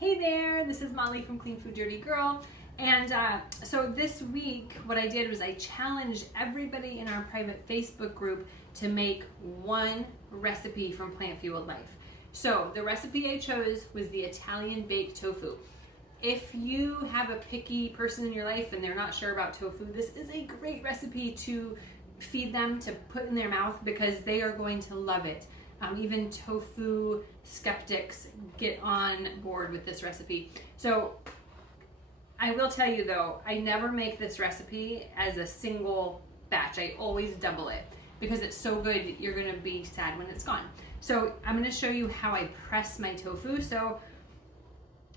Hey there, this is Molly from Clean Food Dirty Girl. And so this week, what I did was I challenged everybody in our private Facebook group to make one recipe from Plant Fueled Life. So the recipe I chose was the Italian Baked Tofu. If you have a picky person in your life and they're not sure about tofu, this is a great recipe to feed them, to put in their mouth, because they are going to love it. Even tofu skeptics get on board with this recipe. So I will tell you though, I never make this recipe as a single batch. I always double it because it's so good you're gonna be sad when it's gone. So I'm gonna show you how I press my tofu. So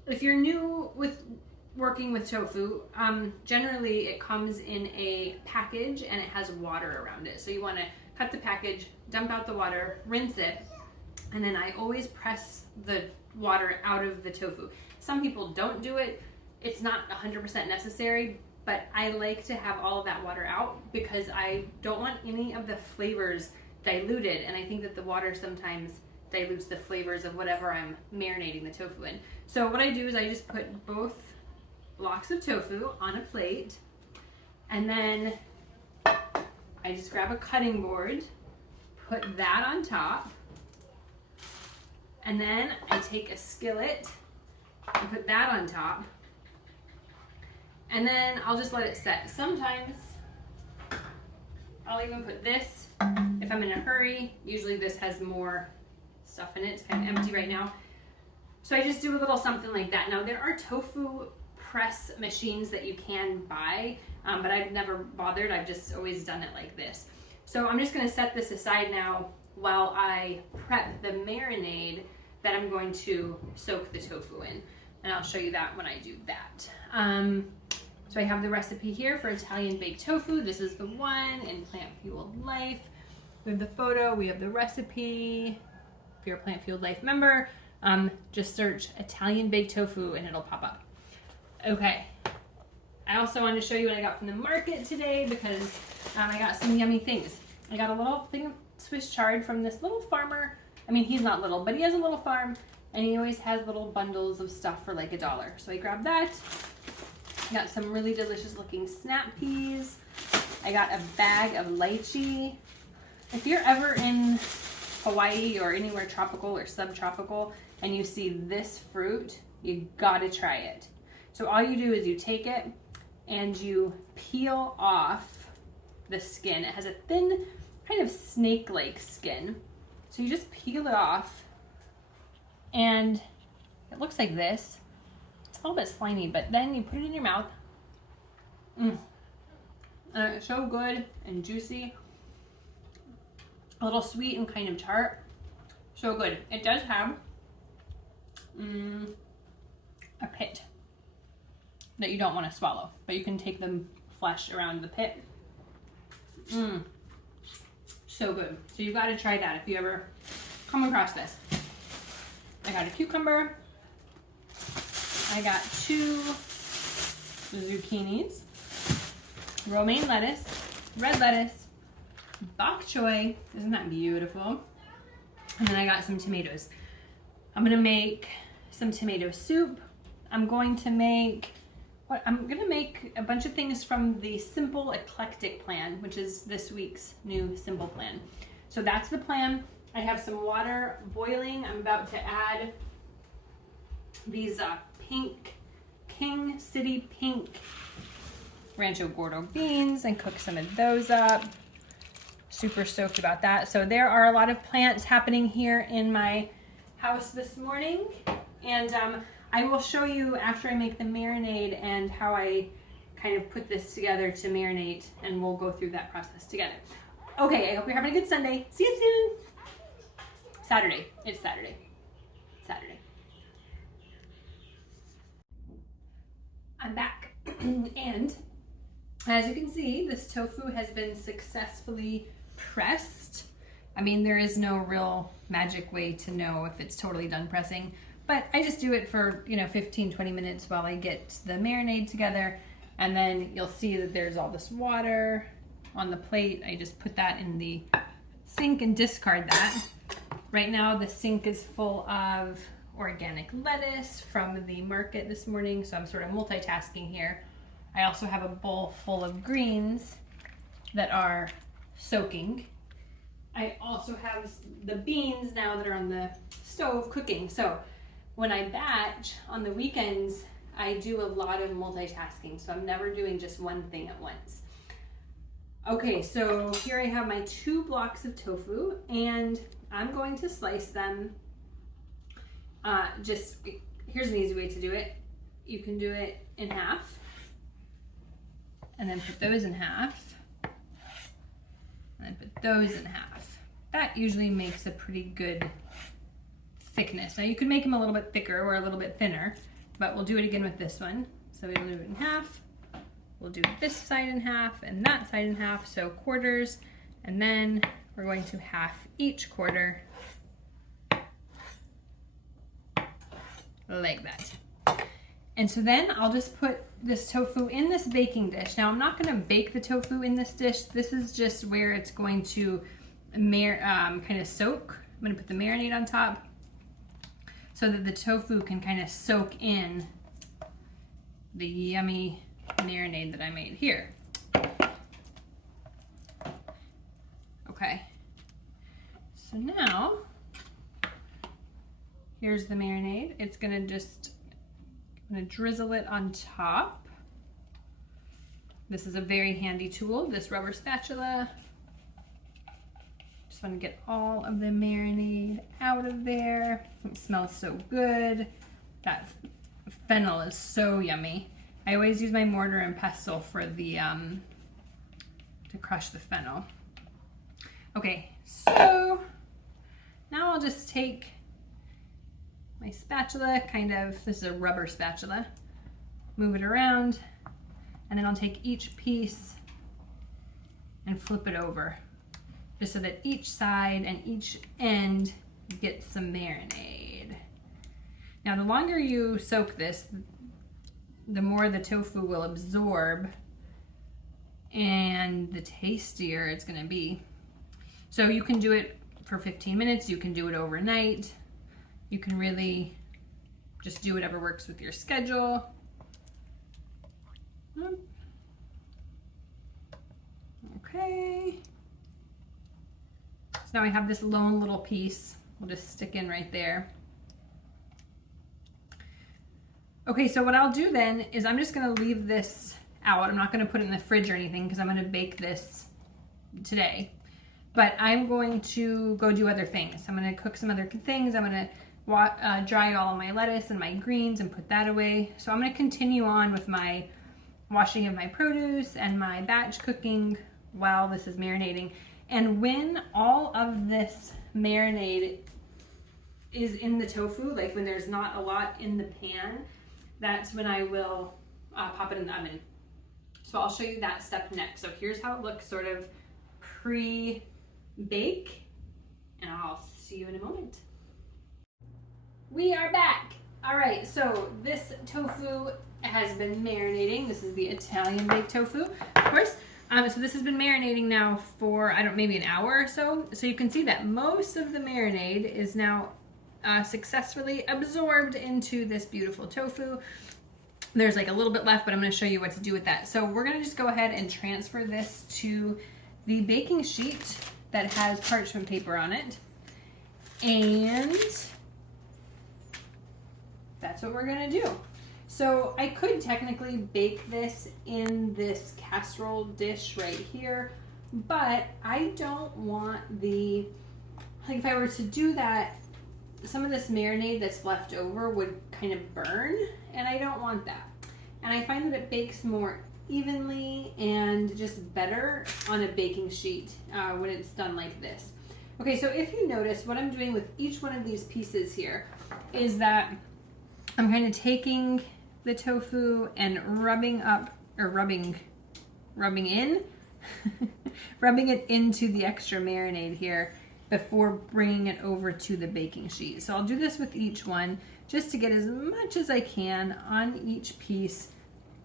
if you're new with working with tofu, generally it comes in a package and it has water around it. So you wanna cut the package, dump out the water, rinse it, and then I always press the water out of the tofu. Some people don't do it. It's not 100% necessary, but I like to have all of that water out because I don't want any of the flavors diluted, and I think that the water sometimes dilutes the flavors of whatever I'm marinating the tofu in. So what I do is I just put both blocks of tofu on a plate, and then I just grab a cutting board, put that on top, and then I take a skillet and put that on top, and then I'll just let it set. Sometimes I'll even put this if I'm in a hurry. Usually this has more stuff in it. It's kind of empty right now. So I just do a little something like that. Now there are tofu press machines that you can buy, but I've never bothered. I've just always done it like this. So I'm just gonna set this aside now while I prep the marinade that I'm going to soak the tofu in. And I'll show you that when I do that. So I have the recipe here for Italian Baked Tofu. This is the one in Plant Fueled Life. We have the photo, we have the recipe. If you're a Plant Fueled Life member, just search Italian Baked Tofu and it'll pop up. Okay, I also wanted to show you what I got from the market today because I got some yummy things. I got a little thing of Swiss chard from this little farmer. I mean, he's not little, but he has a little farm and he always has little bundles of stuff for like $1. So I grabbed that. I got some really delicious looking snap peas. I got a bag of lychee. If you're ever in Hawaii or anywhere tropical or subtropical and you see this fruit, you gotta try it. So all you do is you take it and you peel off the skin. It has a thin, kind of snake-like skin. So you just peel it off and it looks like this. It's a little bit slimy, but then you put it in your mouth. It's so good and juicy. A little sweet and kind of tart. So good. It does have a pit that you don't want to swallow, but you can take the flesh around the pit. So good. So you got to try that if you ever come across this. I got a cucumber. I got 2 zucchinis, romaine lettuce, red lettuce, bok choy. Isn't that beautiful? And then I got some tomatoes. I'm gonna make some tomato soup. I'm gonna make a bunch of things from the Simple Eclectic plan, which is this week's new Simple plan. So that's the plan. I have some water boiling. I'm about to add these pink King City Pink Rancho Gordo beans and cook some of those up. Super stoked about that. So there are a lot of plants happening here in my house this morning, and I will show you after I make the marinade and how I kind of put this together to marinate, and we'll go through that process together. Okay, I hope you're having a good Sunday. See you soon. Saturday. It's Saturday. Saturday. I'm back. And as you can see, this tofu has been successfully pressed. I mean, there is no real magic way to know if it's totally done pressing, but I just do it for, 15-20 minutes while I get the marinade together, and then you'll see that there's all this water on the plate. I just put that in the sink and discard that. Right now the sink is full of organic lettuce from the market this morning, so I'm sort of multitasking here. I also have a bowl full of greens that are soaking. I also have the beans now that are on the stove cooking. So when I batch on the weekends, I do a lot of multitasking. So I'm never doing just one thing at once. Okay, so here I have my 2 blocks of tofu, and I'm going to slice them. Here's an easy way to do it. You can do it in half, and then put those in half, and then put those in half. That usually makes a pretty good thickness. Now you could make them a little bit thicker or a little bit thinner, but we'll do it again with this one. So we'll do it in half. We'll do this side in half and that side in half, so quarters, and then we're going to half each quarter like that. And so then I'll just put this tofu in this baking dish. Now I'm not going to bake the tofu in this dish. This is just where it's going to kind of soak. I'm going to put the marinade on top so that the tofu can kind of soak in the yummy marinade that I made here. Okay, so now here's the marinade. It's gonna I'm gonna drizzle it on top. This is a very handy tool, this rubber spatula. Just want to get all of the marinade out of there. It smells so good. That fennel is so yummy. I always use my mortar and pestle for the to crush the fennel. Okay, so now I'll just take my spatula, this is a rubber spatula, move it around, and then I'll take each piece and flip it over, just so that each side and each end gets some marinade. Now the longer you soak this, the more the tofu will absorb and the tastier it's gonna be. So you can do it for 15 minutes, you can do it overnight, you can really just do whatever works with your schedule. Okay. So now I have this lone little piece, we'll just stick in right there. Okay, so what I'll do then is I'm just gonna leave this out. I'm not gonna put it in the fridge or anything because I'm gonna bake this today. But I'm going to go do other things. I'm gonna cook some other things. I'm gonna dry all of my lettuce and my greens and put that away. So I'm gonna continue on with my washing of my produce and my batch cooking while this is marinating. And when all of this marinade is in the tofu, like when there's not a lot in the pan, that's when I will pop it in the oven. So I'll show you that step next. So here's how it looks sort of pre-bake, and I'll see you in a moment. We are back. All right, so this tofu has been marinating. This is the Italian Baked Tofu, of course. So this has been marinating now for, maybe an hour or so. So you can see that most of the marinade is now successfully absorbed into this beautiful tofu. There's like a little bit left, but I'm going to show you what to do with that. So we're going to just go ahead and transfer this to the baking sheet that has parchment paper on it. And that's what we're going to do. So I could technically bake this in this casserole dish right here, but I don't want like if I were to do that, some of this marinade that's left over would kind of burn, and I don't want that. And I find that it bakes more evenly and just better on a baking sheet when it's done like this. Okay, so if you notice, what I'm doing with each one of these pieces here is that I'm kind of taking the tofu and rubbing it into the extra marinade here before bringing it over to the baking sheet. So I'll do this with each one just to get as much as I can on each piece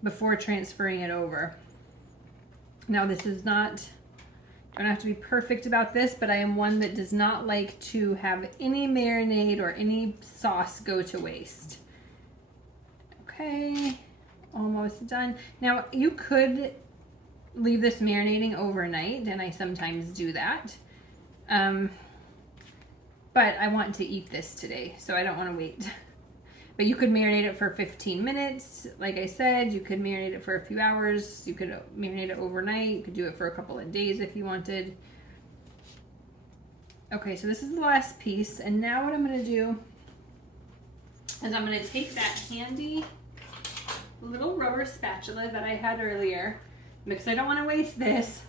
before transferring it over. Now this is not I don't have to be perfect about this, but I am one that does not like to have any marinade or any sauce go to waste. Okay, almost done. Now you could leave this marinating overnight, and I sometimes do that. But I want to eat this today, so I don't want to wait. But you could marinate it for 15 minutes. Like I said, you could marinate it for a few hours. You could marinate it overnight. You could do it for a couple of days if you wanted. Okay, so this is the last piece. And now what I'm going to do is I'm going to take that handy little rubber spatula that I had earlier, because I don't want to waste this.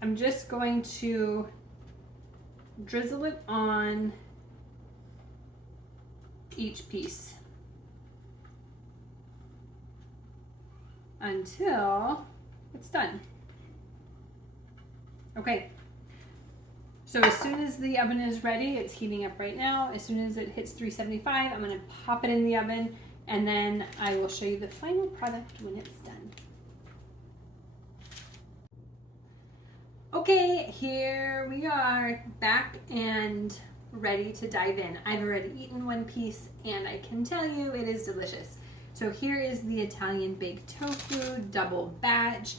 I'm just going to drizzle it on each piece until it's done. Okay, so as soon as the oven is ready, it's heating up right now. As soon as it hits 375, I'm going to pop it in the oven, and then I will show you the final product when it's done. Okay, here we are back and ready to dive in. I've already eaten one piece and I can tell you it is delicious. So here is the Italian Baked Tofu double batch.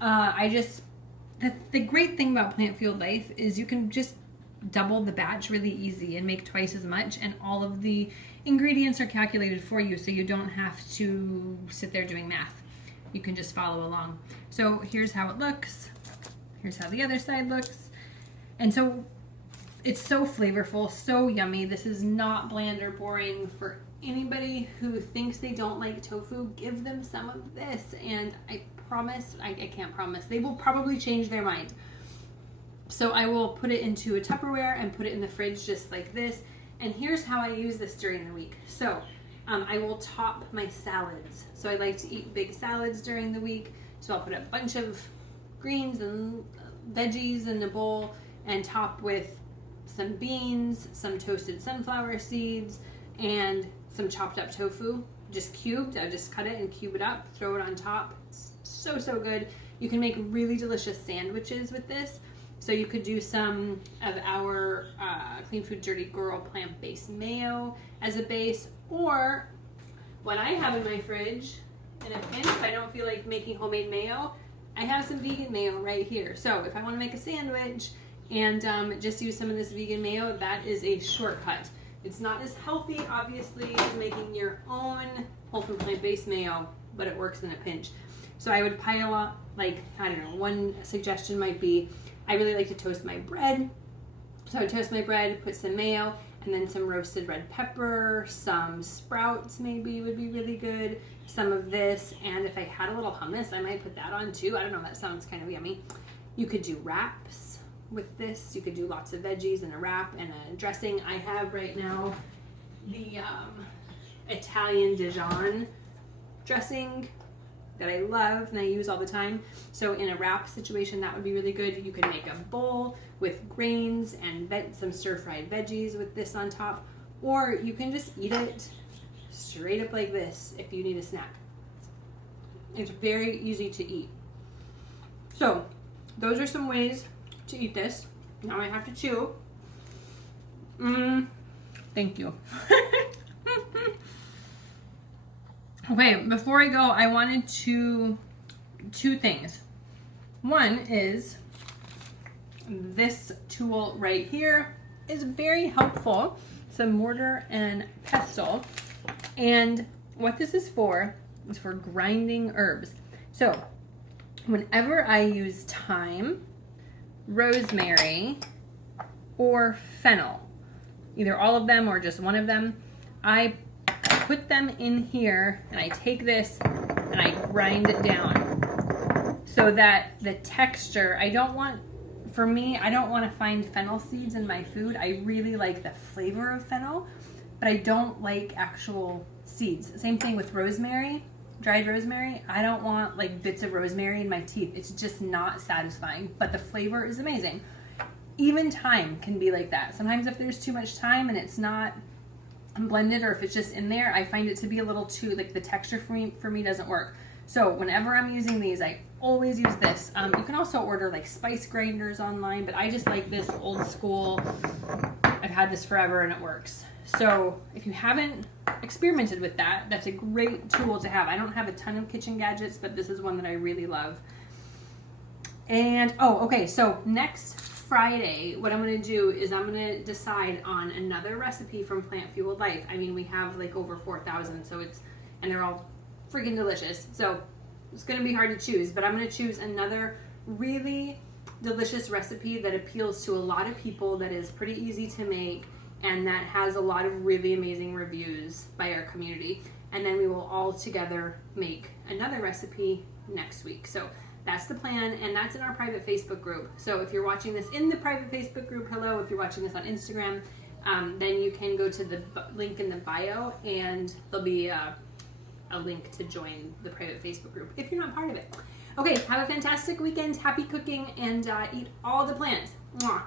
The great thing about Plant Fueled Life is you can just double the batch really easy and make twice as much, and all of the ingredients are calculated for you, so you don't have to sit there doing math. You can just follow along. So here's how it looks. Here's how the other side looks. And so it's so flavorful, so yummy. This is not bland or boring. For anybody who thinks they don't like tofu, give them some of this. And I promise, I can't promise, they will probably change their mind. So I will put it into a Tupperware and put it in the fridge just like this. And here's how I use this during the week. So I will top my salads. So I like to eat big salads during the week. So I'll put a bunch of greens and veggies in a bowl and top with some beans, some toasted sunflower seeds, and some chopped up tofu, just cubed. I just cut it and cube it up, throw it on top. It's so good. You can make really delicious sandwiches with this. So you could do some of our Clean Food Dirty Girl plant-based mayo as a base, or what I have in my fridge, in a pinch, if I don't feel like making homemade mayo, I have some vegan mayo right here. So if I want to make a sandwich and just use some of this vegan mayo, that is a shortcut. It's not as healthy, obviously, as making your own whole food plant-based mayo, but it works in a pinch. So I would pile up, like, I don't know, one suggestion might be, I really like to toast my bread. So I would toast my bread, put some mayo, and then some roasted red pepper, some sprouts maybe would be really good, some of this, and if I had a little hummus, I might put that on too. I don't know, that sounds kind of yummy. You could do wraps with this. You could do lots of veggies and a wrap and a dressing. I have right now the Italian Dijon dressing that I love and I use all the time. So in a wrap situation, that would be really good. You could make a bowl with grains and some stir-fried veggies with this on top, or you can just eat it straight up like this if you need a snack. It's very easy to eat. So those are some ways to eat this. Now I have to chew. Thank you. Okay, before I go, I wanted two things. One is this tool right here is very helpful. Some mortar and pestle. And what this is for grinding herbs. So whenever I use thyme, rosemary, or fennel, either all of them or just one of them, I put them in here and I take this and I grind it down so that the texture, I don't want to find fennel seeds in my food. I really like the flavor of fennel, but I don't like actual seeds. Same thing with rosemary, dried rosemary. I don't want like bits of rosemary in my teeth. It's just not satisfying, but the flavor is amazing. Even thyme can be like that. Sometimes if there's too much thyme and it's not blended, or if it's just in there, I find it to be a little too, like the texture for me doesn't work. So whenever I'm using these, I always use this. You can also order like spice grinders online, but I just like this old school. I've had this forever and it works. So if you haven't experimented with that, that's a great tool to have. I don't have a ton of kitchen gadgets, but this is one that I really love. And, oh, okay, so next Friday, what I'm going to do is I'm going to decide on another recipe from Plant Fueled Life. I mean, we have like over 4,000, so and they're all freaking delicious. So it's going to be hard to choose, but I'm going to choose another really delicious recipe that appeals to a lot of people, that is pretty easy to make, and that has a lot of really amazing reviews by our community. And then we will all together make another recipe next week. So that's the plan, and that's in our private Facebook group. So if you're watching this in the private Facebook group, hello. If you're watching this on Instagram, then you can go to the link in the bio, and there'll be a link to join the private Facebook group if you're not part of it. Okay, have a fantastic weekend, happy cooking, and eat all the plants. Mwah.